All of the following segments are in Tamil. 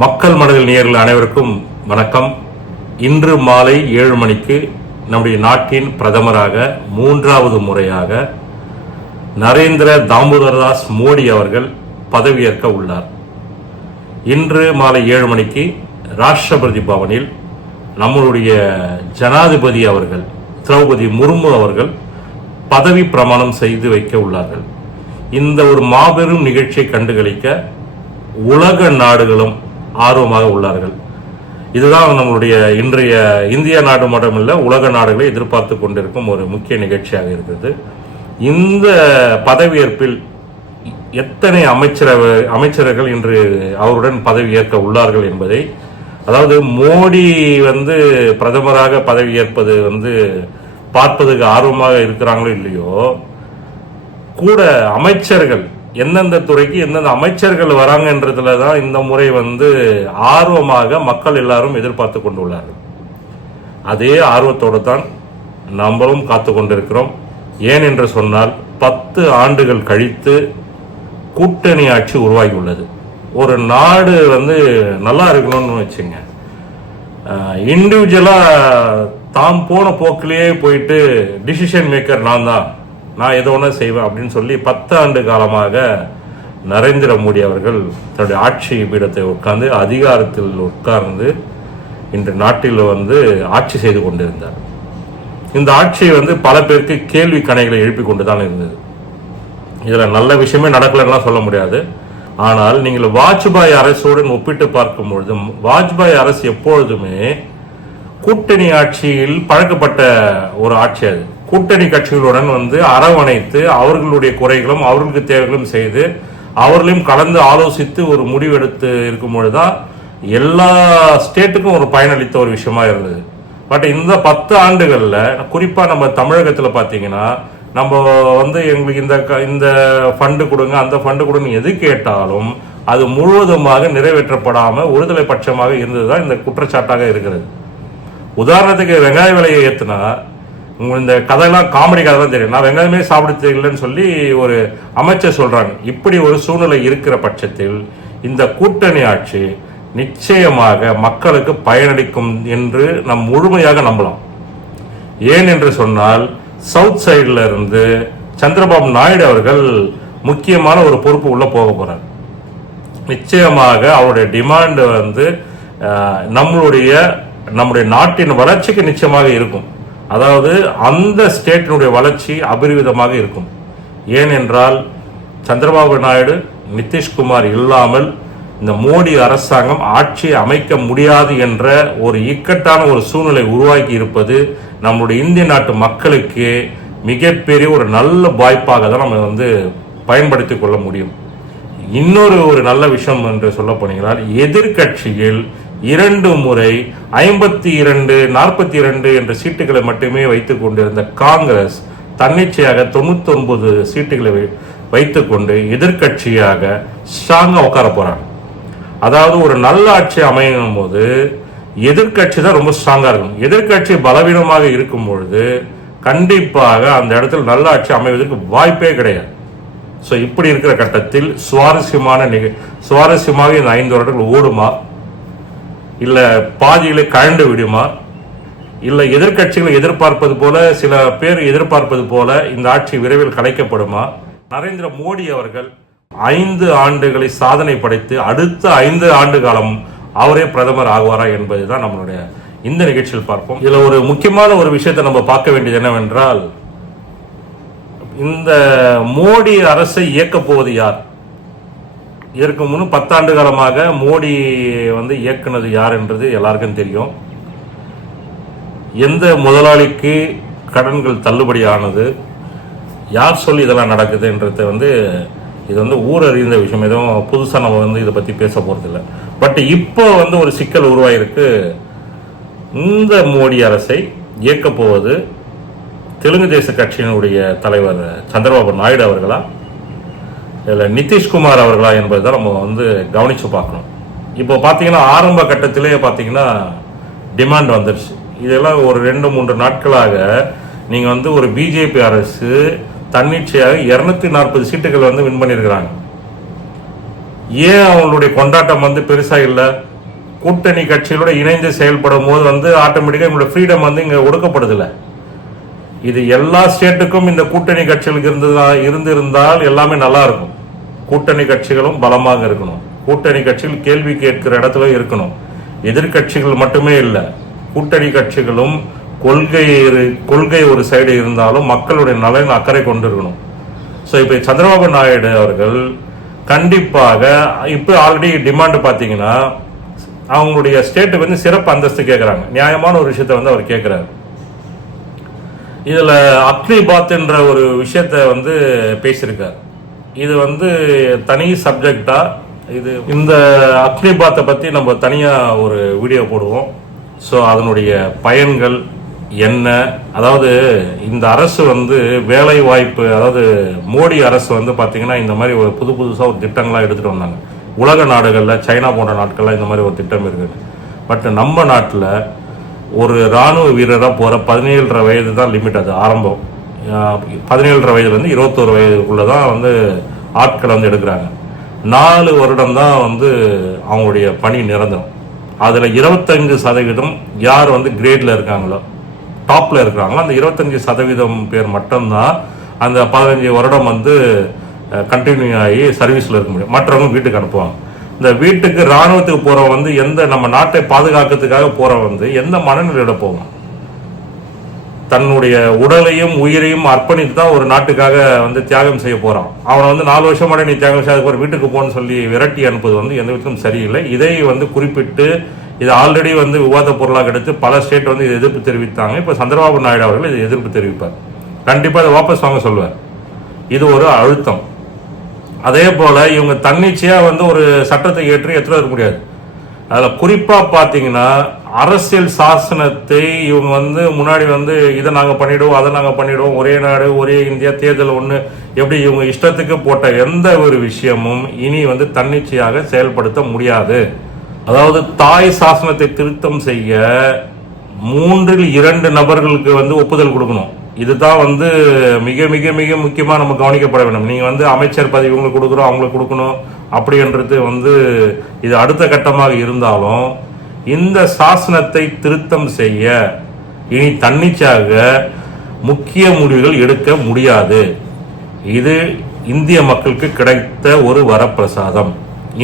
மக்கள் மனதில் நேயர்கள் அனைவருக்கும் வணக்கம். இன்று மாலை 7 மணிக்கு நம்முடைய நாட்டின் பிரதமராக 3வது முறையாக நரேந்திர தாமோதரதாஸ் மோடி அவர்கள் பதவியேற்க உள்ளார். இன்று மாலை 7 மணிக்கு ராஷ்டிரபதி பவனில் நம்மளுடைய ஜனாதிபதி அவர்கள் திரௌபதி முர்மு அவர்கள் பதவி பிரமாணம் செய்து வைக்க உள்ளார்கள். இந்த ஒரு மாபெரும் நிகழ்ச்சியை கண்டுகளிக்க உலக நாடுகளும் ஆர்வமாக உள்ளார்கள். இதுதான் நம்மளுடைய இன்றைய இந்திய நாடு மட்டுமில்லை, உலக நாடுகளை எதிர்பார்த்து கொண்டிருக்கும் ஒரு முக்கிய நிகழ்ச்சியாக இருக்கிறது. இந்த பதவியேற்பில் எத்தனை அமைச்சர்கள் இன்று அவருடன் பதவி ஏற்க உள்ளார்கள் என்பதை, அதாவது மோடி பிரதமராக பதவியேற்பது பார்ப்பதுக்கு ஆர்வமாக இருக்கிறாங்களோ இல்லையோ, கூட அமைச்சர்கள் எந்தெந்த துறைக்கு எந்தெந்த அமைச்சர்கள் வராங்கன்றதுல தான் இந்த முறை ஆர்வமாக மக்கள் எல்லாரும் எதிர்பார்த்து கொண்டுள்ளார்கள். அதே ஆர்வத்தோடு தான் நம்மளும் காத்து கொண்டிருக்கிறோம். ஏன் என்று சொன்னால் 10 ஆண்டுகள் கழித்து கூட்டணி ஆட்சி உருவாகியுள்ளது. ஒரு நாடு நல்லா இருக்கணும்னு வச்சுங்க, இண்டிவிஜுவலா தாம் போன போக்கிலேயே போயிட்டு டிசிஷன் மேக்கர் நான் எதோ ஒன்று செய்வேன் அப்படின்னு சொல்லி 10 ஆண்டு காலமாக நரேந்திர மோடி அவர்கள் தன்னுடைய ஆட்சி பீடத்தை உட்கார்ந்து அதிகாரத்தில் உட்கார்ந்து இன்று நாட்டில் ஆட்சி செய்து கொண்டிருந்தார். இந்த ஆட்சி பல பேருக்கு கேள்வி கணைகளை எழுப்பி கொண்டு தான் இருந்தது. இதில் நல்ல விஷயமே நடக்கலன்னா சொல்ல முடியாது. ஆனால் நீங்கள் வாஜ்பாய் அரசோடு ஒப்பிட்டு பார்க்கும் பொழுது, வாஜ்பாய் அரசு எப்பொழுதுமே கூட்டணி ஆட்சியில் பழக்கப்பட்ட ஒரு ஆட்சி. அது கூட்டணி கட்சிகளுடன் அரவணைத்து அவர்களுடைய குறைகளும் அவர்களுக்கு தேவைகளும் செய்து அவர்களையும் கலந்து ஆலோசித்து ஒரு முடிவெடுத்து இருக்கும் பொழுதுதான் எல்லா ஸ்டேட்டுக்கும் ஒரு பயனளித்த ஒரு விஷயமா இருந்தது. பட் இந்த 10 ஆண்டுகள்ல குறிப்பா நம்ம தமிழகத்துல பாத்தீங்கன்னா, நம்ம எங்களுக்கு இந்த ஃபண்டு கொடுங்க அந்த ஃபண்டு கொடுங்க எது கேட்டாலும் அது முழுவதுமாக நிறைவேற்றப்படாம ஒருதலை பட்சமாக இருந்ததுதான் இந்த குற்றச்சாட்டாக இருக்கிறது. உதாரணத்துக்கு வெங்காய விலையை ஏத்துனா, இந்த கதையெல்லாம் காமெடி கதை தான் தெரியும். நான் வெங்காயமே சாப்பிட தெரியலன்னு சொல்லி ஒரு அமைச்சர் சொல்றாங்க. இப்படி ஒரு சூழ்நிலை இருக்கிற பட்சத்தில் இந்த கூட்டணி ஆட்சி நிச்சயமாக மக்களுக்கு பயனளிக்கும் என்று நாம் முழுமையாக நம்பலாம். ஏன் என்று சொன்னால், சவுத் சைடுல இருந்து சந்திரபாபு நாயுடு அவர்கள் முக்கியமான ஒரு பொறுப்பு உள்ள போக போறார். நிச்சயமாக அவருடைய டிமாண்ட் நம்முடைய நாட்டின் வளர்ச்சிக்கு நிச்சயமாக இருக்கும். அதாவது அந்த ஸ்டேட்டினுடைய வளர்ச்சி அபரிவிதமாக இருக்கும். ஏனென்றால் சந்திரபாபு நாயுடு, நிதிஷ்குமார் இல்லாமல் இந்த மோடி அரசாங்கம் ஆட்சி அமைக்க முடியாது என்ற ஒரு இக்கட்டான ஒரு சூழ்நிலை உருவாக்கி இருப்பது நம்முடைய இந்திய நாட்டு மக்களுக்கு மிகப்பெரிய ஒரு நல்ல வாய்ப்பாக தான் நம்ம பயன்படுத்திக் கொள்ள முடியும். இன்னொரு நல்ல விஷயம் என்று சொல்ல போனீங்களால், எதிர்கட்சியில் 2 முறை 52, 42 என்ற சீட்டுகளை மட்டுமே வைத்துக் கொண்டிருந்த காங்கிரஸ் தன்னிச்சையாக 99 சீட்டுகளை வைத்துக் கொண்டு எதிர்கட்சியாக ஸ்ட்ராங்கா உட்கார போறாங்க. அதாவது ஒரு நல்ல ஆட்சி அமையும் போது எதிர்கட்சி தான் ரொம்ப ஸ்ட்ராங்கா இருக்கும். எதிர்கட்சி பலவீனமாக இருக்கும் பொழுது கண்டிப்பாக அந்த இடத்துல நல்ல ஆட்சி அமைவதற்கு வாய்ப்பே கிடையாது. ஸோ இப்படி இருக்கிற கட்டத்தில் சுவாரஸ்யமாக இந்த 5 வருடங்கள் ஓடுமா, இல்ல பாதிகளை கழண்டு விடுமா, இல்ல எதிர்கட்சிகளை எதிர்பார்ப்பது போல சில பேர் எதிர்பார்ப்பது போல இந்த ஆட்சி விரைவில் கலைக்கப்படுமா? நரேந்திர மோடி அவர்கள் 5 ஆண்டுகளை சாதனை படைத்து அடுத்த 5 ஆண்டு காலம் அவரே பிரதமர் ஆகுவாரா என்பதுதான் நம்மளுடைய இந்த நிகழ்ச்சியில் பார்ப்போம். இதுல ஒரு முக்கியமான ஒரு விஷயத்தை நம்ம பார்க்க வேண்டியது என்னவென்றால், இந்த மோடி அரசை இயக்கப் போவது யார்? இதற்கு முன் 10 ஆண்டு காலமாக மோடி இயக்குனது யார் என்றது எல்லாருக்கும் தெரியும். எந்த முதலாளிக்கு கடன்கள் தள்ளுபடி ஆனது, யார் சொல்லி இதெல்லாம் நடக்குதுன்றது இது ஊர் அறிந்த விஷயம். எதுவும் புதுசாக நம்ம இதை பற்றி பேச போகிறதில்லை. பட் இப்போ ஒரு சிக்கல் உருவாயிருக்கு. இந்த மோடி அரசை இயக்கப் போவது தெலுங்கு தேச கட்சியினுடைய தலைவர் சந்திரபாபு நாயுடு அவர்களா, இல்லை நிதிஷ்குமார் அவர்களா என்பதுதான் நம்ம கவனிச்சு பார்க்கணும். இப்போ பார்த்தீங்கன்னா ஆரம்ப கட்டத்திலே பார்த்தீங்கன்னா டிமாண்ட் வந்துருச்சு. இதெல்லாம் ஒரு 2-3 நாட்களாக நீங்கள் ஒரு பிஜேபி அரசு தன்னிச்சையாக 240 சீட்டுகள் வின் பண்ணியிருக்கிறாங்க. ஏன் அவங்களுடைய கொண்டாட்டம் வந்து பெருசா இல்லை? கூட்டணி கட்சிகளோட இணைந்து செயல்படும் போது வந்து ஆட்டோமேட்டிக்கா இவங்களோட ஃப்ரீடம் வந்து இங்க ஒடுக்கப்படுதில்ல. இது எல்லா ஸ்டேட்டுக்கும் இந்த கூட்டணி கட்சிகளுக்கு இருந்திருந்தால் எல்லாமே நல்லா இருக்கும். கூட்டணி கட்சிகளும் பலமாக இருக்கணும், கூட்டணி கட்சிகள் கேள்வி கேட்கிற இடத்துல இருக்கணும். எதிர்கட்சிகள் மட்டுமே இல்லை, கூட்டணி கட்சிகளும் கொள்கை ஒரு சைடு இருந்தாலும் மக்களுடைய நலன் அக்கறை கொண்டு இருக்கணும். ஸோ இப்போ சந்திரபாபு நாயுடு அவர்கள் கண்டிப்பாக இப்போ ஆல்ரெடி டிமாண்ட் பார்த்தீங்கன்னா அவங்களுடைய ஸ்டேட்டுக்கு வந்து சிறப்பு அந்தஸ்து கேட்குறாங்க. நியாயமான ஒரு விஷயத்த வந்து அவர் கேட்குறாரு. இதில் அக்னி பாத்ன்ற ஒரு விஷயத்த வந்து பேசியிருக்கார். இது வந்து தனி சப்ஜெக்டா. இது இந்த அக்னி பாத்தை பற்றி நம்ம தனியாக ஒரு வீடியோ போடுவோம். ஸோ அதனுடைய பயன்கள் என்ன, அதாவது இந்த அரசு வந்து வேலை வாய்ப்பு, அதாவது மோடி அரசு வந்து பார்த்தீங்கன்னா இந்த மாதிரி ஒரு புதுசாக ஒரு திட்டங்கள்லாம் எடுத்துகிட்டு வந்தாங்க. உலக நாடுகளில் சைனா போன்ற நாட்கள்லாம் இந்த மாதிரி ஒரு திட்டம் இருக்குது. பட் நம்ம நாட்டில் ஒரு இராணுவ வீரராக போகிற 17.5 வயது தான் லிமிட். அது ஆரம்பம் 17.5 வயதுலேருந்து 21 வயதுக்குள்ளே தான் வந்து ஆட்களை வந்து எடுக்கிறாங்க. 4 வருடம் தான் வந்து அவங்களுடைய பணி நிரந்தரம். அதில் 25% யார் வந்து கிரேடில் இருக்காங்களோ, டாப்பில் இருக்கிறாங்களோ, அந்த 25% பேர் மட்டும்தான் அந்த 15 வருடம் வந்து கண்டினியூ ஆகி சர்வீஸில் இருக்க முடியும். மற்றவங்க வீட்டுக்கு அனுப்புவாங்க. இந்த வீட்டுக்கு இராணுவத்துக்கு போகிறவங்க வந்து எந்த நம்ம நாட்டை பாதுகாக்கிறதுக்காக போகிறவங்க வந்து எந்த மனநிலையோட போவான்? தன்னுடைய உடலையும் உயிரையும் அர்ப்பணித்து தான் ஒரு நாட்டுக்காக வந்து தியாகம் செய்ய போகிறான். அவனை வந்து 4 வருஷம் நீ தியாகம் செய்ய ஒரு வீட்டுக்கு போகணும்னு சொல்லி விரட்டி அனுப்புவது வந்து எந்த விதத்திலும் சரியில்லை. இதை வந்து குறிப்பிட்டு இது ஆல்ரெடி வந்து விவாத பொருளாக எடுத்து பல ஸ்டேட் வந்து இது எதிர்ப்பு தெரிவித்தாங்க. இப்போ சந்திரபாபு நாயுடு அவர்கள் இது எதிர்ப்பு தெரிவிப்பார். கண்டிப்பாக அதை வாபஸ் வாங்க சொல்லுவார். இது ஒரு அழுத்தம். அதே போல இவங்க தன்னிச்சையா வந்து ஒரு சட்டத்தை ஏற்றி எத்தனை இருக்க முடியாது. அதில் குறிப்பாக பார்த்தீங்கன்னா அரசியல் சாசனத்தை இவங்க வந்து முன்னாடி வந்து இதை நாங்கள் பண்ணிடுவோம், அதை நாங்கள் பண்ணிடுவோம், ஒரே நாடு ஒரே இந்தியா, தேர்தல் ஒன்று, எப்படி இவங்க இஷ்டத்துக்கு போட்ட எந்த ஒரு விஷயமும் இனி வந்து தன்னிச்சையாக செயல்படுத்த முடியாது. அதாவது தாய் சாசனத்தை திருத்தம் செய்ய 3-2 நபர்களுக்கு வந்து ஒப்புதல் கொடுக்கணும். இதுதான் வந்து மிக மிக மிக முக்கியமாக நம்ம கவனிக்கப்பட வேண்டும். நீங்கள் வந்து அமைச்சர் பதவி இவங்களுக்கு கொடுக்குறோம், அவங்களுக்கு கொடுக்கணும் அப்படின்றது வந்து இது அடுத்த கட்டமாக இருந்தாலும் இந்த சாசனத்தை திருத்தம் செய்ய இனி தன்னிச்சையாக முக்கிய முடிவுகள் எடுக்க முடியாது. இது இந்திய மக்களுக்கு கிடைத்த ஒரு வரப்பிரசாதம்.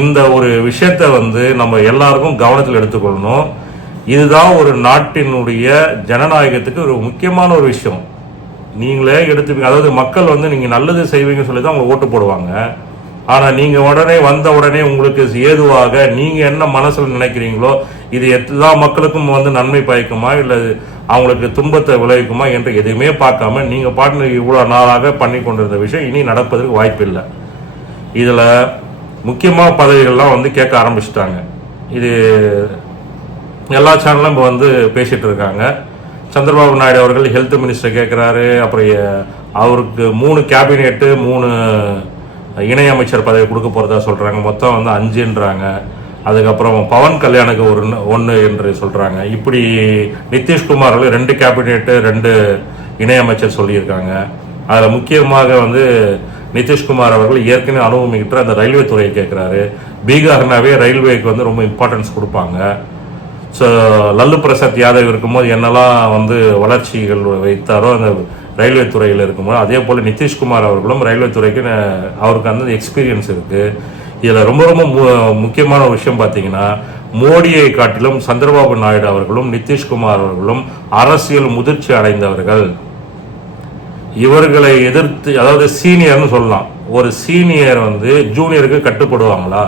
இந்த ஒரு விஷயத்தை வந்து நம்ம எல்லாருக்கும் கவனத்தில் எடுத்துக்கொள்ளணும். இதுதான் ஒரு நாட்டினுடைய ஜனநாயகத்துக்கு ஒரு முக்கியமான ஒரு விஷயம். நீங்களே எடுத்துப்பீங்க, அதாவது மக்கள் வந்து நீங்கள் நல்லது செய்வீங்கன்னு சொல்லி தான் அவங்க ஓட்டு போடுவாங்க. ஆனால் நீங்கள் வந்த உடனே உங்களுக்கு ஏதுவாக நீங்கள் என்ன மனசில் நினைக்கிறீங்களோ இது எல்லா மக்களுக்கும் வந்து நன்மை பயக்குமா இல்லை அவங்களுக்கு துன்பத்தை விளைவிக்குமா என்று எதுவுமே பார்க்காம நீங்கள் பாட்டு இவ்வளோ நாளாக பண்ணி கொண்டிருந்த விஷயம் இனி நடப்பதற்கு வாய்ப்பு இல்லை. இதில் முக்கியமாக பதவிகள்லாம் வந்து கேட்க ஆரம்பிச்சிட்டாங்க. இது எல்லா சேனலும் இப்போ வந்து பேசிகிட்டு இருக்காங்க. சந்திரபாபு நாயுடு அவர்கள் ஹெல்த் மினிஸ்டர் கேட்குறாரு. அப்புறம் அவருக்கு 3 கேபினெட்டு 3 இணையமைச்சர் பதவி கொடுக்க போகிறதா சொல்கிறாங்க. மொத்தம் வந்து 5ன்றாங்க. அதுக்கப்புறம் பவன் கல்யாணுக்கு 1 என்று சொல்கிறாங்க. இப்படி நிதிஷ்குமார் அவர்கள் 2 கேபினெட்டு 2 இணையமைச்சர் சொல்லியிருக்காங்க. அதில் முக்கியமாக வந்து நிதிஷ்குமார் அவர்கள் ஏற்கனவே அனுபவமிக்கிட்ட அந்த ரயில்வே துறையை கேட்குறாரு. பீகார்னாவே ரயில்வேக்கு வந்து ரொம்ப இம்பார்ட்டன்ஸ் கொடுப்பாங்க. ஸோ லல்லு பிரசாத் யாதவ் இருக்கும்போது என்னெல்லாம் வந்து வளர்ச்சிகள் வைத்தாரோ அந்த ரயில்வே துறையில் இருக்கும்போது, அதே போல் நிதிஷ்குமார் அவர்களும் ரயில்வே துறைக்கு அவருக்கு அந்த எக்ஸ்பீரியன்ஸ் இருக்குது. இதில் ரொம்ப ரொம்ப முக்கியமான விஷயம் பார்த்தீங்கன்னா மோடியை காட்டிலும் சந்திரபாபு நாயுடு அவர்களும் நிதிஷ்குமார் அவர்களும் அரசியல் முதிர்ச்சி அடைந்தவர்கள். இவர்களை எதிர்த்து, அதாவது சீனியர்னு சொல்லலாம், ஒரு சீனியர் வந்து ஜூனியருக்கு கட்டுப்படுவாங்களா?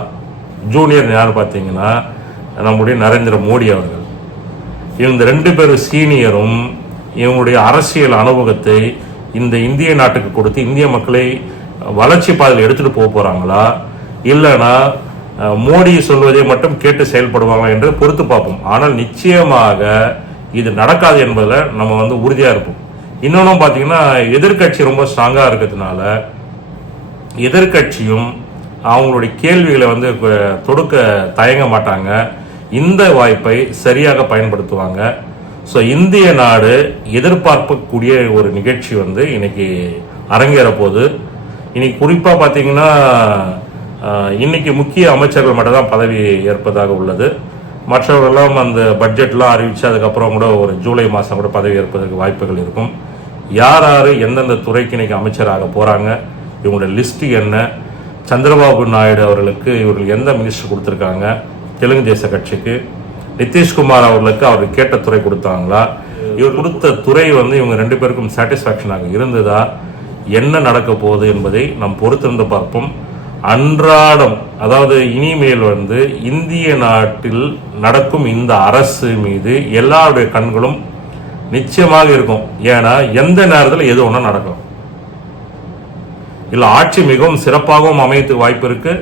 ஜூனியர் யார் பார்த்தீங்கன்னா நம்முடைய நரேந்திர மோடி அவர்கள். இவங்க 2 பேரும் சீனியரும் இவங்களுடைய அரசியல் அனுபவத்தை இந்த இந்திய நாட்டுக்கு கொடுத்து இந்திய மக்களை வளர்ச்சி பாதையில் எடுத்துகிட்டு போகிறாங்களா, இல்லைனா மோடி சொல்வதை மட்டும் கேட்டு செயல்படுவாங்களா என்று பொறுத்து பார்ப்போம். ஆனால் நிச்சயமாக இது நடக்காது என்பதில் நம்ம வந்து உறுதியாக இருப்போம். இன்னொன்றும் பார்த்தீங்கன்னா எதிர்கட்சி ரொம்ப ஸ்ட்ராங்காக இருக்கிறதுனால எதிர்கட்சியும் அவங்களுடைய கேள்விகளை வந்து தொடுக்க தயங்க மாட்டாங்க. இந்த வாய்ப்பை சரியாக பயன்படுத்துவாங்க. ஸோ இந்திய நாடு எதிர்பார்க்கக்கூடிய ஒரு நிகழ்ச்சி வந்து இன்னைக்கு அரங்கேற போகுது. இன்னைக்கு குறிப்பாக பார்த்தீங்கன்னா இன்னைக்கு முக்கிய அமைச்சர்கள் மட்டும் தான் பதவி ஏற்பதாக உள்ளது. மற்றவர்களெல்லாம் அந்த பட்ஜெட்லாம் அறிவித்து அதுக்கப்புறம் கூட ஒரு ஜூலை மாதம் கூட பதவி ஏற்பதற்கு வாய்ப்புகள் இருக்கும். யார் யார் எந்தெந்த துறைக்கு இன்னைக்கு அமைச்சராக போகிறாங்க, இவங்களோட லிஸ்ட்டு என்ன, சந்திரபாபு நாயுடு அவர்களுக்கு இவர்கள் எந்த மினிஸ்டர் கொடுத்துருக்காங்க, தெலுங்கு தேச கட்சிக்கு, நிதிஷ்குமார் அவர்களுக்கு அவருக்கு கேட்ட துறை கொடுத்தாங்களா, இவர் கொடுத்த துறை இவங்க 2 பேருக்கும் சாட்டிஸ்ஃபேக்ஷனாக இருந்ததா, என்ன நடக்க போகுது என்பதை நாம் பொறுத்திருந்து பார்ப்போம். அன்றாடம், அதாவது இனிமேல் இந்திய நாட்டில் நடக்கும் இந்த அரசு மீது எல்லாருடைய கண்களும் நிச்சயமாக இருக்கும். ஏன்னா எந்த நேரத்தில் எது ஒன்றா நடக்கும், இல்லை ஆட்சி மிகவும் சிறப்பாகவும் அமையத்துக்கு வாய்ப்பு இருக்கு.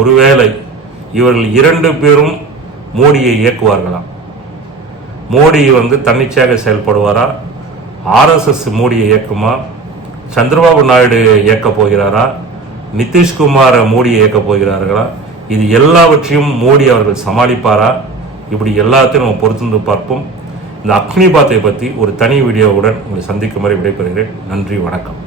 ஒருவேளை இவர்கள் 2 பேரும் மோடியை இயக்குவார்களா, மோடி தன்னிச்சையாக செயல்படுவாரா, ஆர்எஸ்எஸ் மோடியை இயக்குமா, சந்திரபாபு நாயுடு இயக்க போகிறாரா, நிதிஷ்குமார் மோடியை இயக்க போகிறார்களா, இது எல்லாவற்றையும் மோடி அவர்கள் சமாளிப்பாரா, இப்படி எல்லாத்தையும் நம்ம பொறுத்திருந்து பார்ப்போம். இந்த அக்னிபாத்தை பற்றி ஒரு தனி வீடியோவுடன் உங்களை சந்திக்கும் வரை விடைபெறுகிறேன். நன்றி, வணக்கம்.